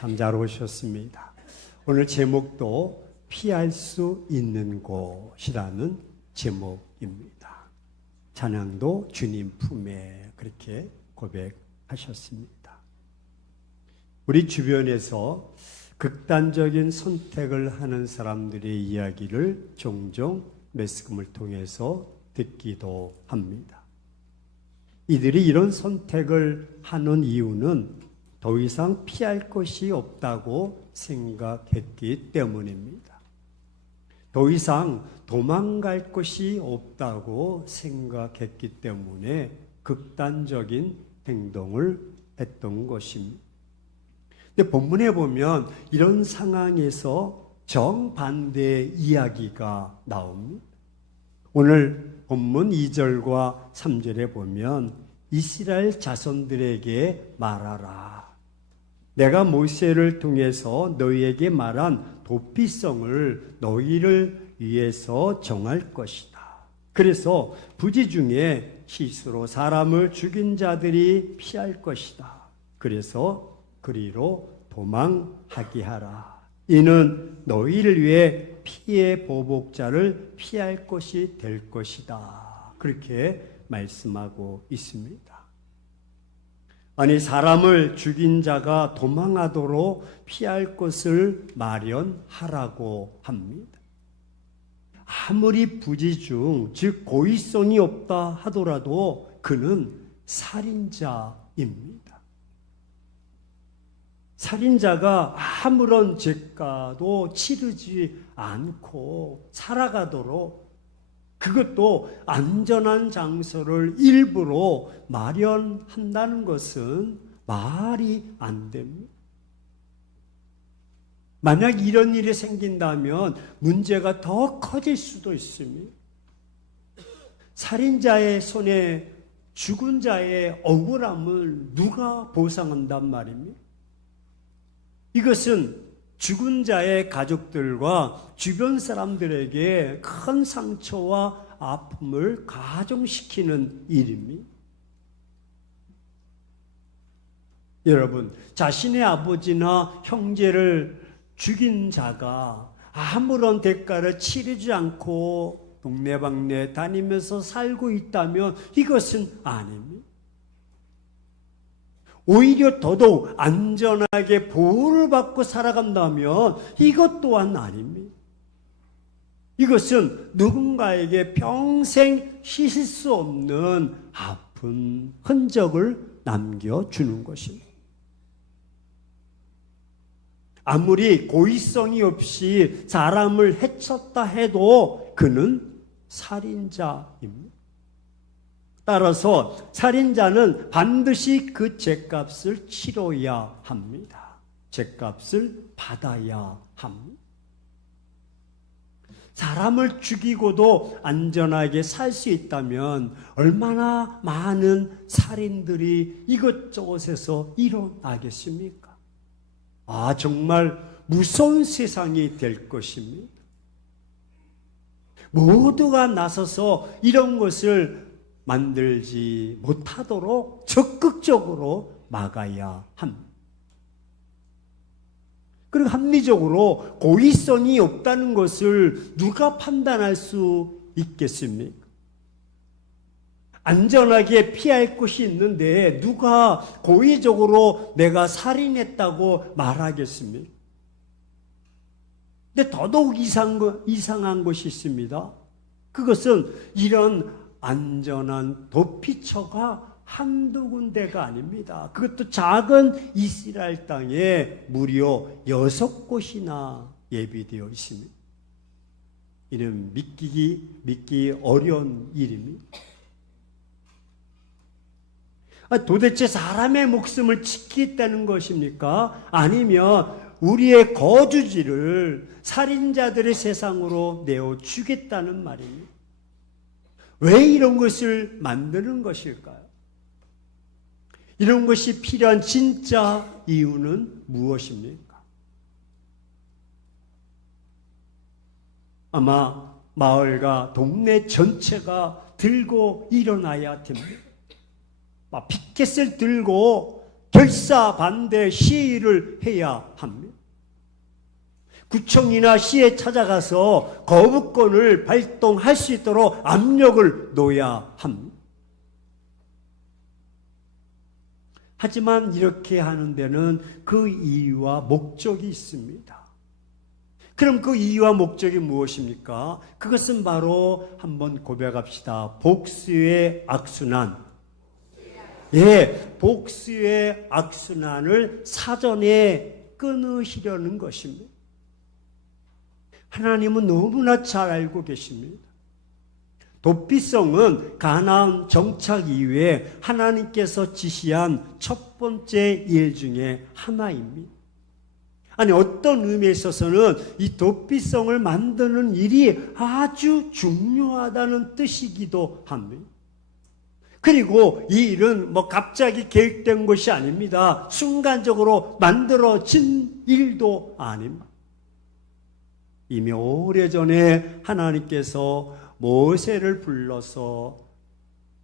참 잘 오셨습니다. 오늘 제목도 피할 수 있는 곳이라는 제목입니다. 찬양도 주님 품에 그렇게 고백하셨습니다. 우리 주변에서 극단적인 선택을 하는 사람들의 이야기를 종종 매스컴을 통해서 듣기도 합니다. 이들이 이런 선택을 하는 이유는 더 이상 피할 것이 없다고 생각했기 때문입니다. 더 이상 도망갈 것이 없다고 생각했기 때문에 극단적인 행동을 했던 것입니다. 근데 본문에 보면 이런 상황에서 정반대의 이야기가 나옵니다. 오늘 본문 2절과 3절에 보면 이스라엘 자손들에게 말하라. 내가 모세를 통해서 너희에게 말한 도피성을 너희를 위해서 정할 것이다. 그래서 부지 중에 실수로 사람을 죽인 자들이 피할 것이다. 그래서 그리로 도망하게 하라. 이는 너희를 위해 피의 보복자를 피할 것이 될 것이다. 그렇게 말씀하고 있습니다. 아니, 사람을 죽인 자가 도망하도록 피할 것을 마련하라고 합니다. 아무리 부지중, 즉 고의성이 없다 하더라도 그는 살인자입니다. 살인자가 아무런 죄가도 치르지 않고 살아가도록, 그것도 안전한 장소를 일부러 마련한다는 것은 말이 안 됩니다. 만약 이런 일이 생긴다면 문제가 더 커질 수도 있습니다. 살인자의 손에 죽은 자의 억울함을 누가 보상한단 말입니까? 이것은 죽은 자의 가족들과 주변 사람들에게 큰 상처와 아픔을 가중시키는 일입니다. 여러분, 자신의 아버지나 형제를 죽인 자가 아무런 대가를 치르지 않고 동네방네 다니면서 살고 있다면 이것은 아닙니다. 오히려 더더욱 안전하게 보호를 받고 살아간다면 이것 또한 아닙니다. 이것은 누군가에게 평생 씻을 수 없는 아픈 흔적을 남겨주는 것입니다. 아무리 고의성이 없이 사람을 해쳤다 해도 그는 살인자입니다. 따라서 살인자는 반드시 그 죄값을 치러야 합니다. 죄값을 받아야 합니다. 사람을 죽이고도 안전하게 살 수 있다면 얼마나 많은 살인들이 이것저것에서 일어나겠습니까? 정말 무서운 세상이 될 것입니다. 모두가 나서서 이런 것을 만들지 못하도록 적극적으로 막아야 합니다. 그리고 합리적으로 고의성이 없다는 것을 누가 판단할 수 있겠습니까? 안전하게 피할 곳이 있는데 누가 고의적으로 내가 살인했다고 말하겠습니까? 근데 더더욱 이상한 것이 있습니다. 그것은 이런 안전한 도피처가 한두 군데가 아닙니다. 그것도 작은 이스라엘 땅에 무려 6곳이나 예비되어 있습니다. 이는 믿기 어려운 일입니다. 도대체 사람의 목숨을 지키겠다는 것입니까? 아니면 우리의 거주지를 살인자들의 세상으로 내어주겠다는 말입니다. 왜 이런 것을 만드는 것일까요? 이런 것이 필요한 진짜 이유는 무엇입니까? 아마 마을과 동네 전체가 들고 일어나야 됩니다. 피켓을 들고 결사 반대 시위를 해야 합니다. 구청이나 시에 찾아가서 거부권을 발동할 수 있도록 압력을 놓아야 합니다. 하지만 이렇게 하는 데는 그 이유와 목적이 있습니다. 그럼 그 이유와 목적이 무엇입니까? 그것은 바로 한번 고백합시다. 복수의 악순환. 예, 복수의 악순환을 사전에 끊으시려는 것입니다. 하나님은 너무나 잘 알고 계십니다. 도피성은 가나안 정착 이후에 하나님께서 지시한 첫 번째 일 중에 하나입니다. 아니, 어떤 의미에 있어서는 이 도피성을 만드는 일이 아주 중요하다는 뜻이기도 합니다. 그리고 이 일은 갑자기 계획된 것이 아닙니다. 순간적으로 만들어진 일도 아닙니다. 이미 오래전에 하나님께서 모세를 불러서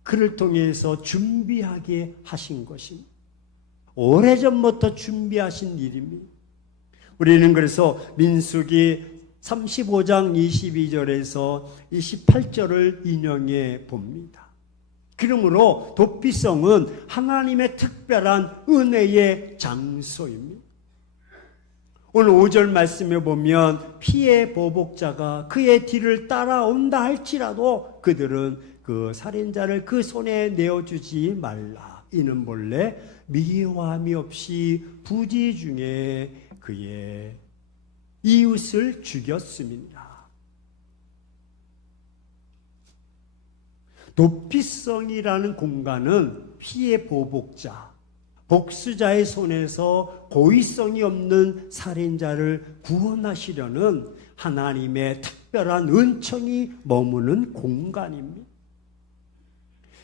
그를 통해서 준비하게 하신 것입니다. 오래전부터 준비하신 일입니다. 우리는 그래서 민수기 35장 22절에서 28절을 인용해 봅니다. 그러므로 도피성은 하나님의 특별한 은혜의 장소입니다. 오늘 5절 말씀에 보면 피해 보복자가 그의 뒤를 따라온다 할지라도 그들은 그 살인자를 그 손에 내어주지 말라. 이는 본래 미워함이 없이 부지 중에 그의 이웃을 죽였습니다. 도피성이라는 공간은 피해 보복자, 복수자의 손에서 고의성이 없는 살인자를 구원하시려는 하나님의 특별한 은총이 머무는 공간입니다.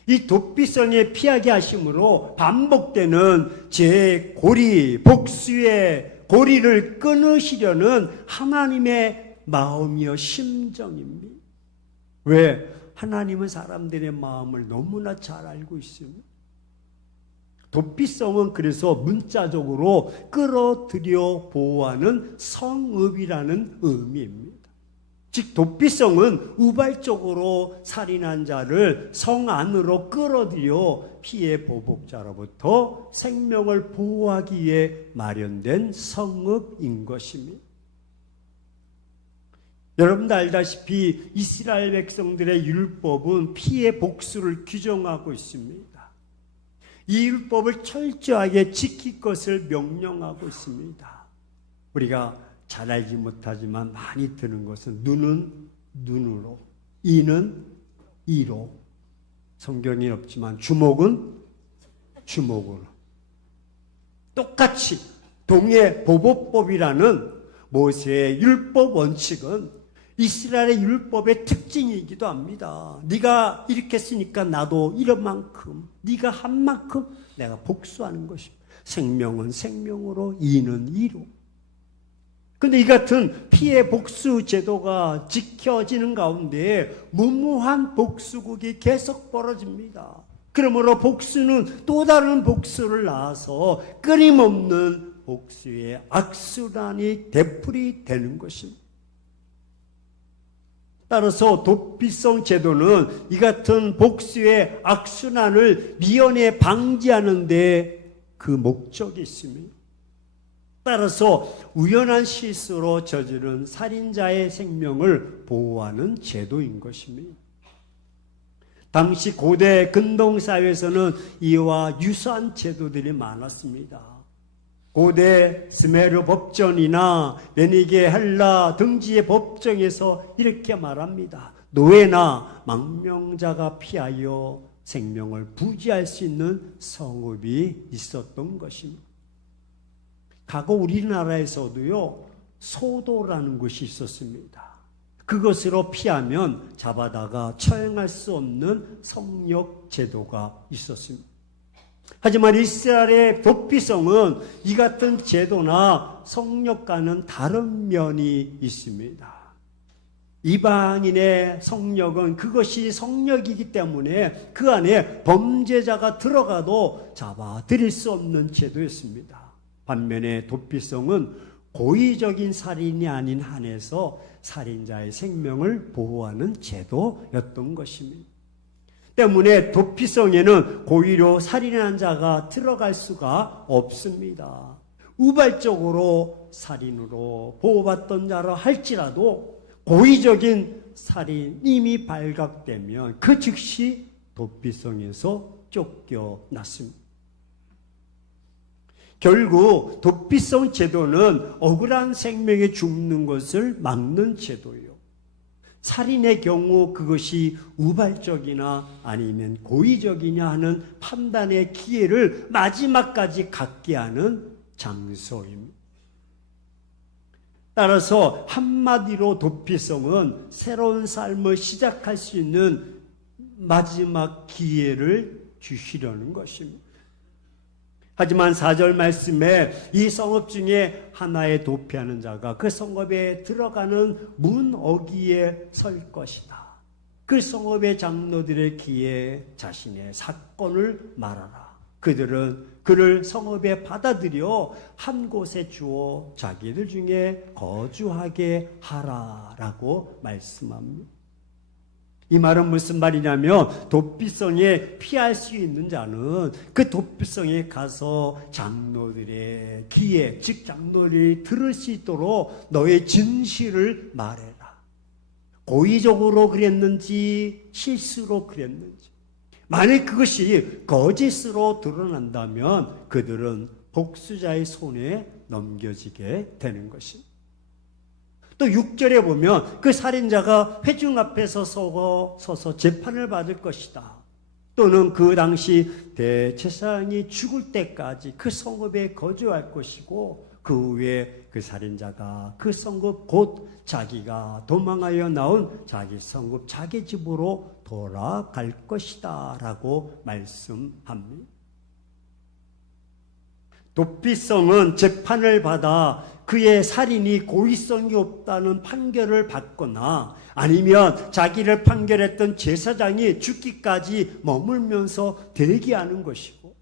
이 도피성에 피하게 하심으로 반복되는 제 고리, 복수의 고리를 끊으시려는 하나님의 마음이요 심정입니다. 왜? 하나님은 사람들의 마음을 너무나 잘 알고 있습니다. 도피성은 그래서 문자적으로 끌어들여 보호하는 성읍이라는 의미입니다. 즉 도피성은 우발적으로 살인한 자를 성 안으로 끌어들여 피해 보복자로부터 생명을 보호하기 위해 마련된 성읍인 것입니다. 여러분도 알다시피 이스라엘 백성들의 율법은 피해 복수를 규정하고 있습니다. 이 율법을 철저하게 지킬 것을 명령하고 있습니다. 우리가 잘 알지 못하지만 많이 드는 것은 눈은 눈으로, 이는 이로, 성경이 없지만 주먹은 주먹으로. 똑같이 동해 보복법이라는 모세의 율법 원칙은 이스라엘의 율법의 특징이기도 합니다. 네가 이렇게 했으니까 나도 이런 만큼, 네가 한 만큼 내가 복수하는 것입니다. 생명은 생명으로, 이는 이로. 그런데 이 같은 피해 복수 제도가 지켜지는 가운데 무모한 복수국이 계속 벌어집니다. 그러므로 복수는 또 다른 복수를 낳아서 끊임없는 복수의 악순환이 되풀이 되는 것입니다. 따라서 도피성 제도는 이 같은 복수의 악순환을 미연에 방지하는 데 그 목적이 있습니다. 따라서 우연한 실수로 저지른 살인자의 생명을 보호하는 제도인 것입니다. 당시 고대 근동사회에서는 이와 유사한 제도들이 많았습니다. 고대 스메르 법전이나 베니게 헬라 등지의 법정에서 이렇게 말합니다. 노예나 망명자가 피하여 생명을 부지할 수 있는 성읍이 있었던 것입니다. 과거 우리나라에서도요, 소도라는 곳이 있었습니다. 그것으로 피하면 잡아다가 처형할 수 없는 성역 제도가 있었습니다. 하지만 이스라엘의 도피성은 이 같은 제도나 성역과는 다른 면이 있습니다. 이방인의 성역은 그것이 성역이기 때문에 그 안에 범죄자가 들어가도 잡아들일 수 없는 제도였습니다. 반면에 도피성은 고의적인 살인이 아닌 한에서 살인자의 생명을 보호하는 제도였던 것입니다. 때문에 도피성에는 고의로 살인한 자가 들어갈 수가 없습니다. 우발적으로 살인으로 보호받던 자라 할지라도 고의적인 살인이 발각되면 그 즉시 도피성에서 쫓겨났습니다. 결국 도피성 제도는 억울한 생명이 죽는 것을 막는 제도예요. 살인의 경우 그것이 우발적이나 아니면 고의적이냐 하는 판단의 기회를 마지막까지 갖게 하는 장소입니다. 따라서 한마디로 도피성은 새로운 삶을 시작할 수 있는 마지막 기회를 주시려는 것입니다. 하지만 4절 말씀에 이 성읍 중에 하나에 도피하는 자가 그 성읍에 들어가는 문 어귀에 설 것이다. 그 성읍의 장로들의 귀에 자신의 사건을 말하라. 그들은 그를 성읍에 받아들여 한 곳에 주어 자기들 중에 거주하게 하라라고 말씀합니다. 이 말은 무슨 말이냐면 도피성에 피할 수 있는 자는 그 도피성에 가서 장로들의 귀에, 즉 장로들이 들을 수 있도록 너의 진실을 말해라. 고의적으로 그랬는지 실수로 그랬는지, 만약 그것이 거짓으로 드러난다면 그들은 복수자의 손에 넘겨지게 되는 것입니다. 또 6절에 보면 그 살인자가 회중 앞에서 서서 재판을 받을 것이다. 또는 그 당시 대제사장이 죽을 때까지 그 성읍에 거주할 것이고 그 후에 그 살인자가 그 성읍 곧 자기가 도망하여 나온 자기 성읍 자기 집으로 돌아갈 것이다 라고 말씀합니다. 도피성은 재판을 받아 그의 살인이 고의성이 없다는 판결을 받거나 아니면 자기를 판결했던 제사장이 죽기까지 머물면서 대기하는 것이고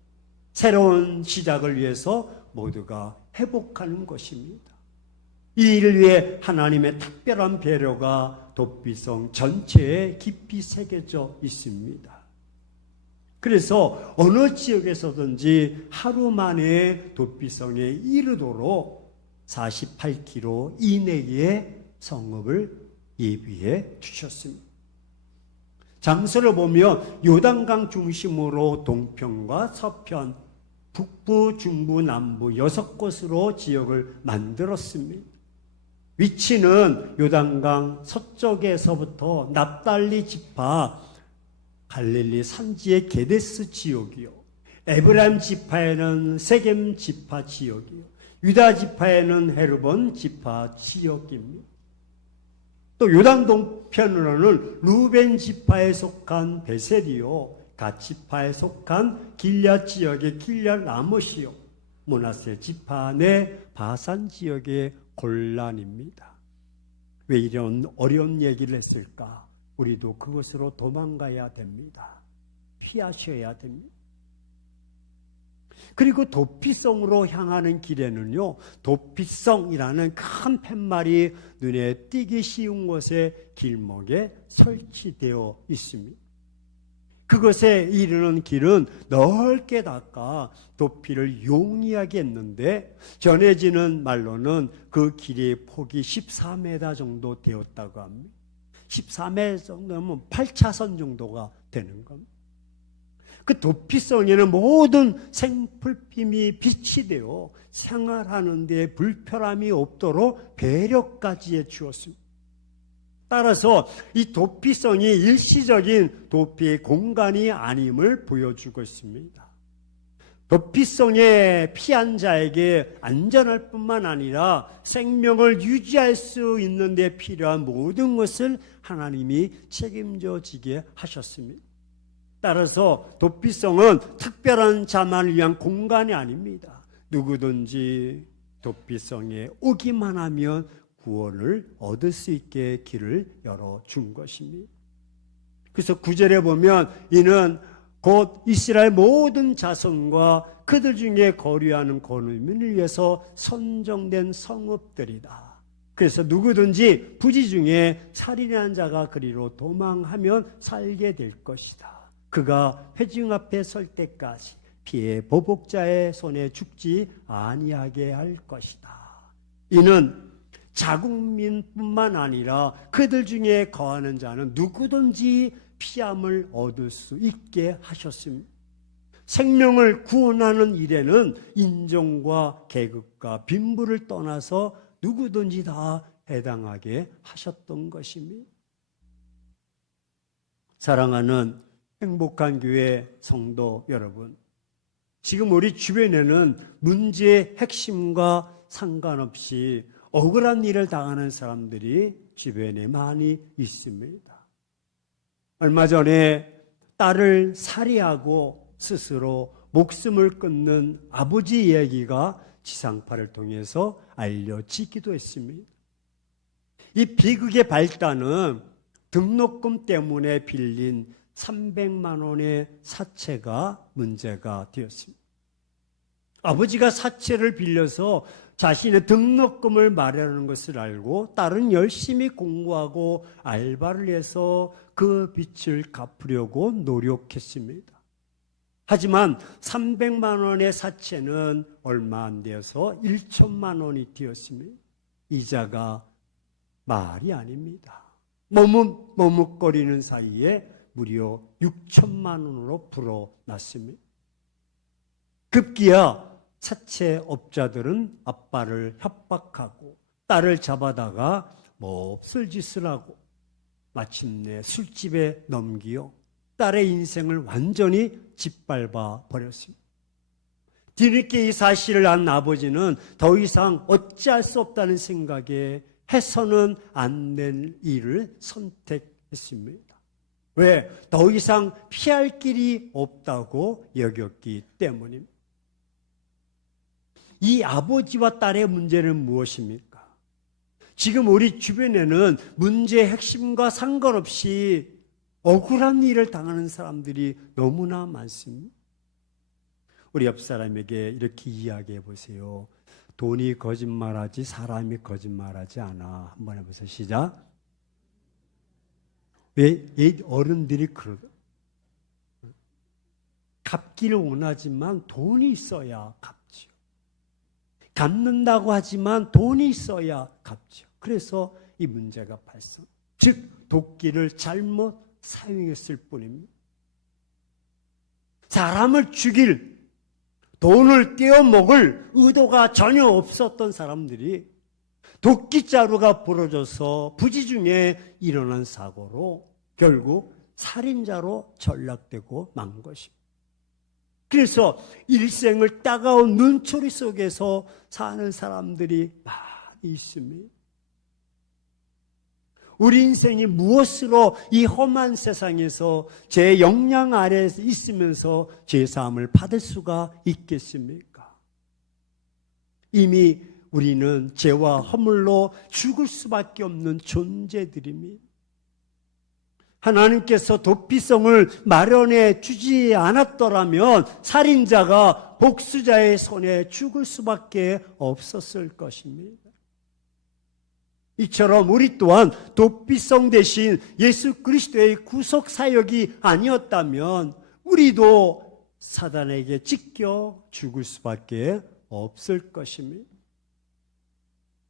새로운 시작을 위해서 모두가 회복하는 것입니다. 이 일을 위해 하나님의 특별한 배려가 도피성 전체에 깊이 새겨져 있습니다. 그래서 어느 지역에서든지 하루 만에 도피성에 이르도록 48km 이내에 성읍을 예비해 주셨습니다. 장소를 보면 요단강 중심으로 동편과 서편, 북부, 중부, 남부 6곳으로 지역을 만들었습니다. 위치는 요단강 서쪽에서부터 납달리 지파 갈릴리 산지의 게데스 지역이요, 에브라임 지파에는 세겜 지파 지역이요, 유다 지파에는 헤르본 지파 지역입니다. 또 요단 동편으로는 루벤 지파에 속한 베셀이요, 갓 지파에 속한 길앗 지역의 길앗 라못이요, 므낫세 지파 내 바산 지역의 골란입니다. 왜 이런 어려운 얘기를 했을까? 우리도 그것으로 도망가야 됩니다. 피하셔야 됩니다. 그리고 도피성으로 향하는 길에는요, 도피성이라는 큰 팻말이 눈에 띄기 쉬운 곳에 길목에 설치되어 있습니다. 그것에 이르는 길은 넓게 닦아 도피를 용이하게 했는데 전해지는 말로는 그 길의 폭이 14m 정도 되었다고 합니다. 14m 정도면 8차선 정도가 되는 겁니다. 그 도피성에는 모든 생필품이 비치되어 생활하는 데 불편함이 없도록 배려까지 해주었습니다. 따라서 이 도피성이 일시적인 도피의 공간이 아님을 보여주고 있습니다. 도피성에 피한 자에게 안전할 뿐만 아니라 생명을 유지할 수 있는 데 필요한 모든 것을 하나님이 책임져 지게 하셨습니다. 따라서 도피성은 특별한 자만을 위한 공간이 아닙니다. 누구든지 도피성에 오기만 하면 구원을 얻을 수 있게 길을 열어준 것입니다. 그래서 9절에 보면 이는 곧 이스라엘 모든 자손과 그들 중에 거류하는 거민을 위해서 선정된 성읍들이다. 그래서 누구든지 부지 중에 살인한 자가 그리로 도망하면 살게 될 것이다. 그가 회중 앞에 설 때까지 피해 보복자의 손에 죽지 아니하게 할 것이다. 이는 자국민뿐만 아니라 그들 중에 거하는 자는 누구든지 피함을 얻을 수 있게 하셨습니다. 생명을 구원하는 일에는 인종과 계급과 빈부를 떠나서 누구든지 다 해당하게 하셨던 것입니다. 사랑하는 행복한 교회 성도 여러분, 지금 우리 주변에는 문제의 핵심과 상관없이 억울한 일을 당하는 사람들이 주변에 많이 있습니다. 얼마 전에 딸을 살해하고 스스로 목숨을 끊는 아버지 이야기가 지상파를 통해서 알려지기도 했습니다. 이 비극의 발단은 등록금 때문에 빌린 300만 원의 사채가 문제가 되었습니다. 아버지가 사채를 빌려서 자신의 등록금을 마련하는 것을 알고 딸은 열심히 공부하고 알바를 해서 그 빚을 갚으려고 노력했습니다. 하지만 300만 원의 사채는 얼마 안 되어서 1천만 원이 되었습니다. 이자가 말이 아닙니다. 머뭇거리는 사이에 무려 6천만 원으로 불어났습니다. 급기야 사채업자들은 아빠를 협박하고 딸을 잡아다가 몹쓸 짓을 하고 마침내 술집에 넘기어 딸의 인생을 완전히 짓밟아 버렸습니다. 뒤늦게 이 사실을 안 아버지는 더 이상 어찌할 수 없다는 생각에 해서는 안 될 일을 선택했습니다. 왜? 더 이상 피할 길이 없다고 여겼기 때문입니다. 이 아버지와 딸의 문제는 무엇입니까? 지금 우리 주변에는 문제의 핵심과 상관없이 억울한 일을 당하는 사람들이 너무나 많습니다. 우리 옆 사람에게 이렇게 이야기해 보세요. 돈이 거짓말하지 사람이 거짓말하지 않아. 한번 해보세요. 시작. 왜 어른들이 그러죠? 갚기를 원하지만 돈이 있어야 갚죠. 갚는다고 하지만 돈이 있어야 갚죠. 그래서 이 문제가 발생. 즉 도끼를 잘못 사용했을 뿐입니다. 사람을 죽일, 돈을 떼어먹을 의도가 전혀 없었던 사람들이 도끼자루가 부러져서 부지 중에 일어난 사고로 결국 살인자로 전락되고 만 것입니다. 그래서 일생을 따가운 눈초리 속에서 사는 사람들이 많이 있습니다. 우리 인생이 무엇으로 이 험한 세상에서 제 영향 아래에 있으면서 죄사함을 받을 수가 있겠습니까? 이미 우리는 죄와 허물로 죽을 수밖에 없는 존재들입니다. 하나님께서 도피성을 마련해 주지 않았더라면 살인자가 복수자의 손에 죽을 수밖에 없었을 것입니다. 이처럼 우리 또한 도피성 대신 예수 그리스도의 구속 사역이 아니었다면 우리도 사단에게 찢겨 죽을 수밖에 없을 것입니다.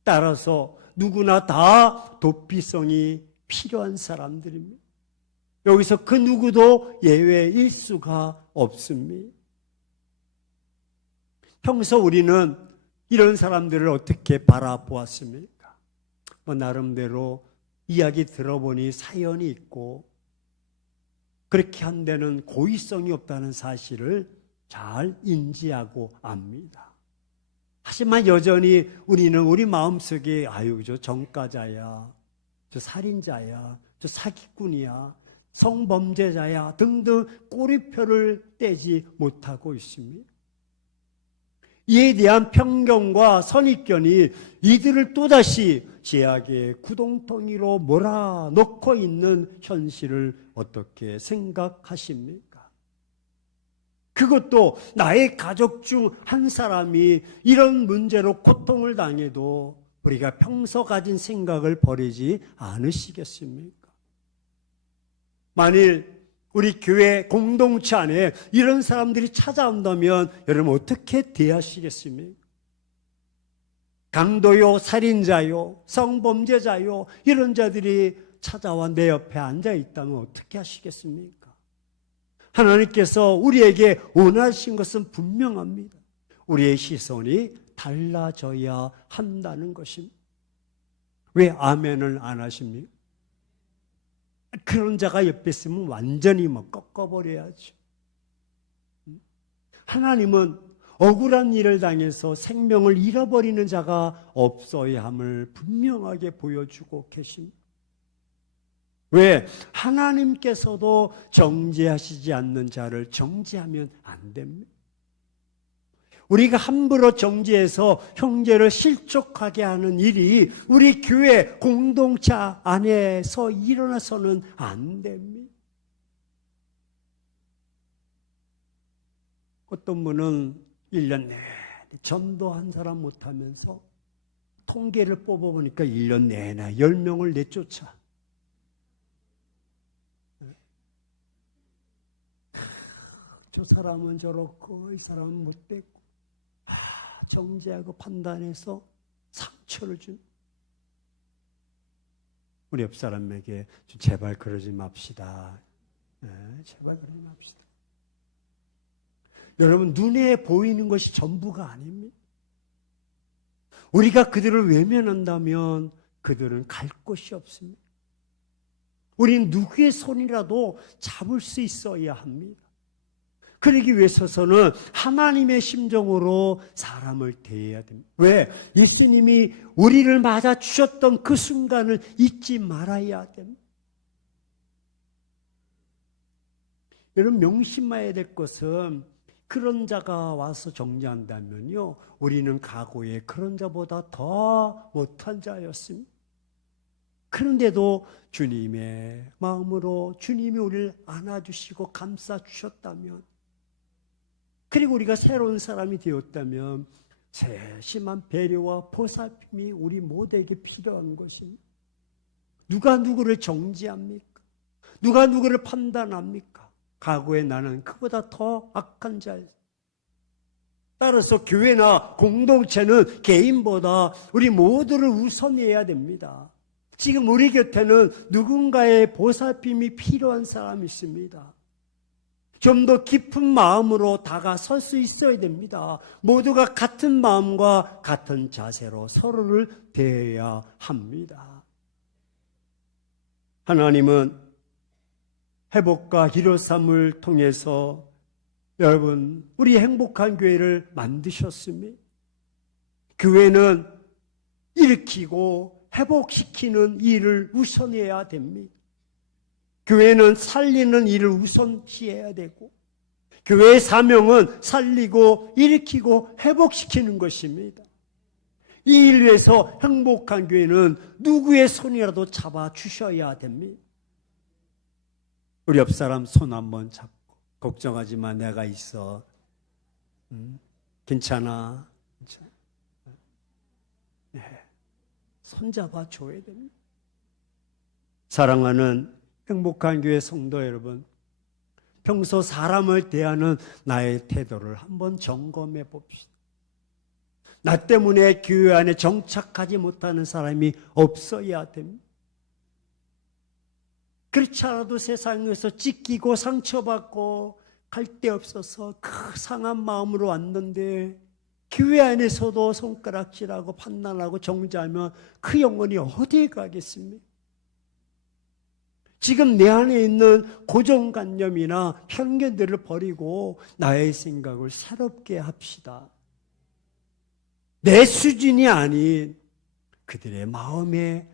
따라서 누구나 다 도피성이 필요한 사람들입니다. 여기서 그 누구도 예외일 수가 없습니다. 평소 우리는 이런 사람들을 어떻게 바라보았습니까? 나름대로 이야기 들어보니 사연이 있고 그렇게 한 데는 고의성이 없다는 사실을 잘 인지하고 압니다. 하지만 여전히 우리는 우리 마음속에 아유 저 전과자야, 저 살인자야, 저 사기꾼이야, 성범죄자야 등등 꼬리표를 떼지 못하고 있습니다. 이에 대한 편견과 선입견이 이들을 또다시 죄악의 구동텅이로 몰아넣고 있는 현실을 어떻게 생각하십니까? 그것도 나의 가족 중 한 사람이 이런 문제로 고통을 당해도 우리가 평소 가진 생각을 버리지 않으시겠습니까? 만일 우리 교회 공동체 안에 이런 사람들이 찾아온다면 여러분 어떻게 대하시겠습니까? 강도요, 살인자요, 성범죄자요, 이런 자들이 찾아와 내 옆에 앉아 있다면 어떻게 하시겠습니까? 하나님께서 우리에게 원하신 것은 분명합니다. 우리의 시선이 달라져야 한다는 것입니다. 왜 아멘을 안 하십니까? 그런 자가 옆에 있으면 완전히 꺾어버려야죠. 하나님은 억울한 일을 당해서 생명을 잃어버리는 자가 없어야 함을 분명하게 보여주고 계십니다. 왜? 하나님께서도 정죄하시지 않는 자를 정죄하면 안 됩니다. 우리가 함부로 정죄해서 형제를 실족하게 하는 일이 우리 교회 공동체 안에서 일어나서는 안 됩니다. 어떤 분은 1년 내내 전도한 사람 못하면서 통계를 뽑아보니까 1년 내내 10명을 내쫓아. 저 사람은 저렇고 이 사람은 못됐고 정죄하고 판단해서 상처를 준. 우리 옆 사람에게 제발 그러지 맙시다. 제발 그러지 맙시다. 여러분 눈에 보이는 것이 전부가 아닙니다. 우리가 그들을 외면한다면 그들은 갈 곳이 없습니다. 우리는 누구의 손이라도 잡을 수 있어야 합니다. 그러기 위해서는 하나님의 심정으로 사람을 대해야 됩니다. 왜? 예수님이 우리를 맞아 주셨던 그 순간을 잊지 말아야 됩니다. 여러분 명심해야 될 것은 그런 자가 와서 정죄한다면요, 우리는 과거에 그런 자보다 더 못한 자였습니다. 그런데도 주님의 마음으로 주님이 우리를 안아주시고 감싸주셨다면, 그리고 우리가 새로운 사람이 되었다면 세심한 배려와 보살핌이 우리 모두에게 필요한 것입니다. 누가 누구를 정죄합니까? 누가 누구를 판단합니까? 과거에 나는 그보다 더 악한 자였습니다. 따라서 교회나 공동체는 개인보다 우리 모두를 우선해야 됩니다. 지금 우리 곁에는 누군가의 보살핌이 필요한 사람이 있습니다. 좀 더 깊은 마음으로 다가설 수 있어야 됩니다. 모두가 같은 마음과 같은 자세로 서로를 대해야 합니다. 하나님은 회복과 기도삼을 통해서 여러분 우리 행복한 교회를 만드셨습니다. 교회는 일으키고 회복시키는 일을 우선해야 됩니다. 교회는 살리는 일을 우선시해야 되고, 교회의 사명은 살리고 일으키고 회복시키는 것입니다. 이 일을 위해서 행복한 교회는 누구의 손이라도 잡아주셔야 됩니다. 우리 옆 사람 손 한번 잡고, 걱정하지 마, 내가 있어. 괜찮아. 네. 손 잡아줘야 됩니다. 사랑하는 행복한 교회 성도 여러분, 평소 사람을 대하는 나의 태도를 한번 점검해 봅시다. 나 때문에 교회 안에 정착하지 못하는 사람이 없어야 됩니다. 그렇지 않아도 세상에서 찢기고 상처받고 갈 데 없어서 그 상한 마음으로 왔는데 교회 안에서도 손가락질하고 판단하고 정죄하면 그 영혼이 어디에 가겠습니까? 지금 내 안에 있는 고정관념이나 편견들을 버리고 나의 생각을 새롭게 합시다. 내 수준이 아닌 그들의 마음의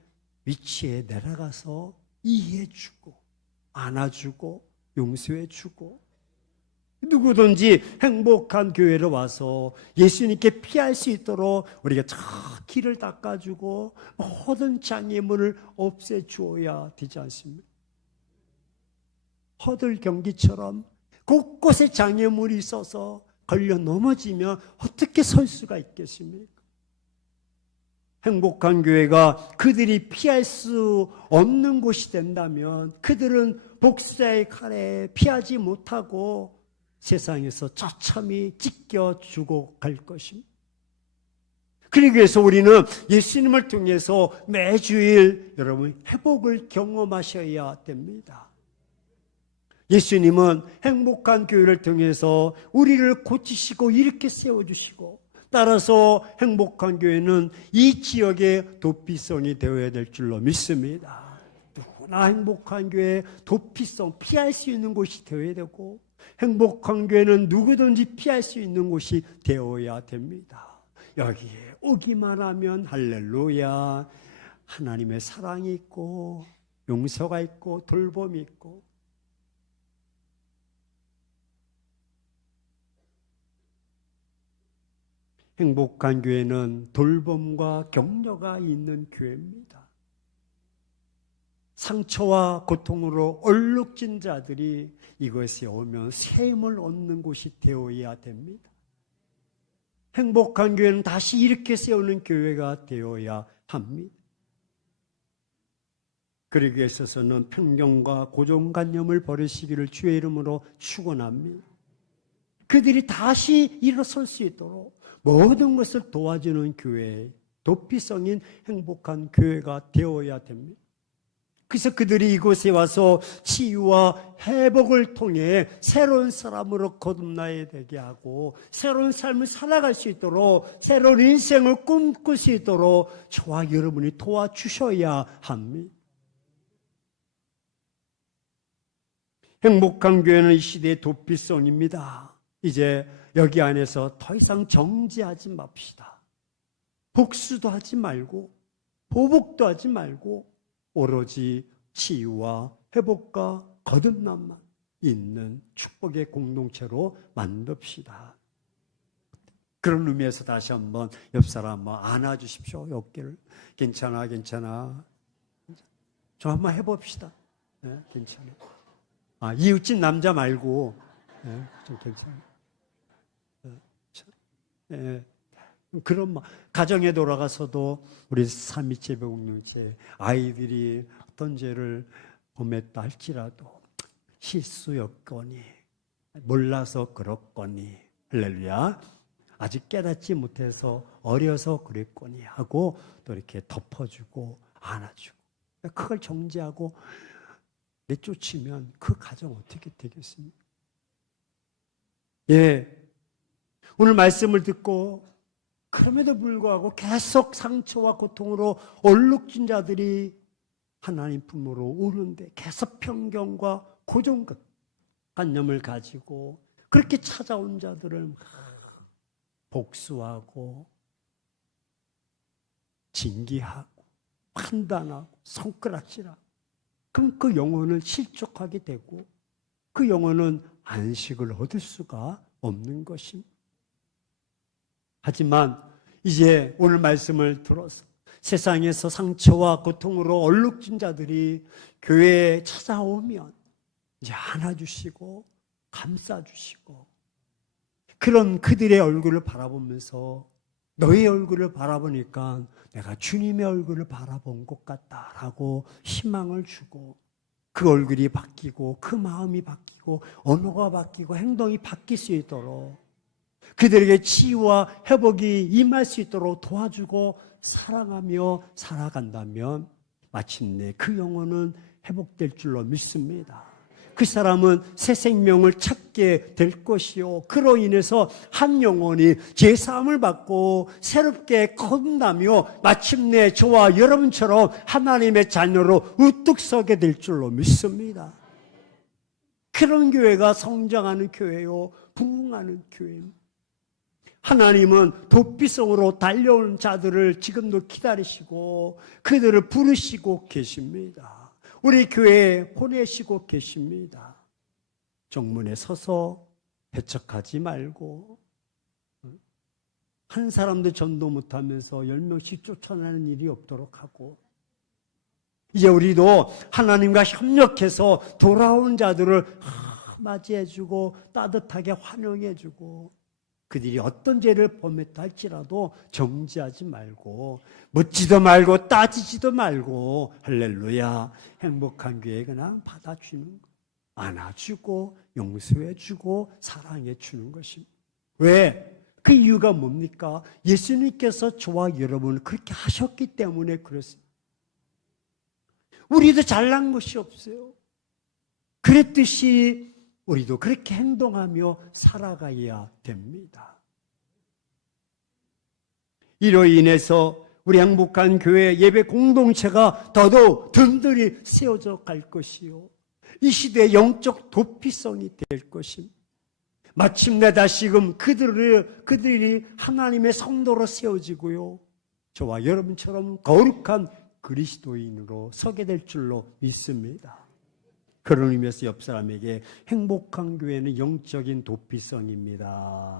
위치에 내려가서 이해해주고 안아주고 용서해주고 누구든지 행복한 교회로 와서 예수님께 피할 수 있도록 우리가 저 길을 닦아주고 모든 장애물을 없애주어야 되지 않습니까? 허들 경기처럼 곳곳에 장애물이 있어서 걸려 넘어지면 어떻게 설 수가 있겠습니까? 행복한 교회가 그들이 피할 수 없는 곳이 된다면 그들은 복수의 칼에 피하지 못하고 세상에서 처참히 찢겨 죽어갈 것입니다. 그러기 위해서 우리는 예수님을 통해서 매주일 여러분 회복을 경험하셔야 됩니다. 예수님은 행복한 교회를 통해서 우리를 고치시고 이렇게 세워주시고, 따라서 행복한 교회는 이 지역의 도피성이 되어야 될 줄로 믿습니다. 누구나 행복한 교회 도피성, 피할 수 있는 곳이 되어야 되고, 행복한 교회는 누구든지 피할 수 있는 곳이 되어야 됩니다. 여기에 오기만 하면 할렐루야, 하나님의 사랑이 있고 용서가 있고 돌봄이 있고, 행복한 교회는 돌봄과 격려가 있는 교회입니다. 상처와 고통으로 얼룩진 자들이 이것에 오면 샘을 얻는 곳이 되어야 됩니다. 행복한 교회는 다시 이렇게 세우는 교회가 되어야 합니다. 그러기 위해서는 편견과 고정관념을 버리시기를 주의 이름으로 축원합니다. 그들이 다시 일어설 수 있도록 모든 것을 도와주는 교회, 도피성인 행복한 교회가 되어야 됩니다. 그래서 그들이 이곳에 와서 치유와 회복을 통해 새로운 사람으로 거듭나야 되게 하고, 새로운 삶을 살아갈 수 있도록, 새로운 인생을 꿈꿀 수 있도록 저와 여러분이 도와주셔야 합니다. 행복한 교회는 이 시대의 도피성입니다. 이제 여기 안에서 더 이상 정죄하지 맙시다. 복수도 하지 말고 보복도 하지 말고 오로지 치유와 회복과 거듭남만 있는 축복의 공동체로 만듭시다. 그런 의미에서 다시 한번 옆 사람 한번 안아주십시오. 어깨를. 괜찮아, 괜찮아. 저 한번 해봅시다. 네, 괜찮아. 이웃집 남자 말고, 네, 좀 괜찮아. 네. 그런 가정에 돌아가서도 우리 삼위체배 공동체 아이들이 어떤 죄를 범했다 할지라도 실수였거니 몰라서 그렇거니 할렐루야, 아직 깨닫지 못해서 어려서 그랬거니 하고 또 이렇게 덮어주고 안아주고, 그걸 정죄하고 내쫓으면 그 가정 어떻게 되겠습니까? 예, 오늘 말씀을 듣고 그럼에도 불구하고 계속 상처와 고통으로 얼룩진 자들이 하나님 품으로 오는데 계속 편견과 고정관념을 가지고 그렇게 찾아온 자들을 복수하고 징계하고 판단하고 손가락질하고, 그럼 그 영혼은 실족하게 되고 그 영혼은 안식을 얻을 수가 없는 것입니다. 하지만 이제 오늘 말씀을 들어서 세상에서 상처와 고통으로 얼룩진 자들이 교회에 찾아오면 이제 안아주시고 감싸주시고, 그런 그들의 얼굴을 바라보면서 너의 얼굴을 바라보니까 내가 주님의 얼굴을 바라본 것 같다라고 희망을 주고, 그 얼굴이 바뀌고 그 마음이 바뀌고 언어가 바뀌고 행동이 바뀔 수 있도록 그들에게 치유와 회복이 임할 수 있도록 도와주고 사랑하며 살아간다면 마침내 그 영혼은 회복될 줄로 믿습니다. 그 사람은 새 생명을 찾게 될 것이요, 그로 인해서 한 영혼이 제사함을 받고 새롭게 거듭나며 마침내 저와 여러분처럼 하나님의 자녀로 우뚝 서게 될 줄로 믿습니다. 그런 교회가 성장하는 교회요, 부흥하는 교회입니다. 하나님은 도피성으로 달려온 자들을 지금도 기다리시고 그들을 부르시고 계십니다. 우리 교회에 보내시고 계십니다. 정문에 서서 배척하지 말고, 한 사람도 전도 못하면서 10명씩 쫓아내는 일이 없도록 하고, 이제 우리도 하나님과 협력해서 돌아온 자들을 맞이해주고 따뜻하게 환영해주고, 그들이 어떤 죄를 범했다 할지라도 정지하지 말고 묻지도 말고 따지지도 말고, 할렐루야, 행복한 교회 그냥 받아주는 거, 안아주고 용서해주고 사랑해주는 것입니다. 왜? 그 이유가 뭡니까? 예수님께서 저와 여러분을 그렇게 하셨기 때문에 그렇습니다. 우리도 잘난 것이 없어요. 그랬듯이 우리도 그렇게 행동하며 살아가야 됩니다. 이로 인해서 우리 행복한 교회 예배 공동체가 더더욱 든든히 세워져 갈 것이요, 이 시대의 영적 도피성이 될 것입니다. 마침내 다시금 그들이 하나님의 성도로 세워지고요, 저와 여러분처럼 거룩한 그리스도인으로 서게 될 줄로 믿습니다. 그런 의미에서 옆 사람에게 행복한 교회는 영적인 도피성입니다.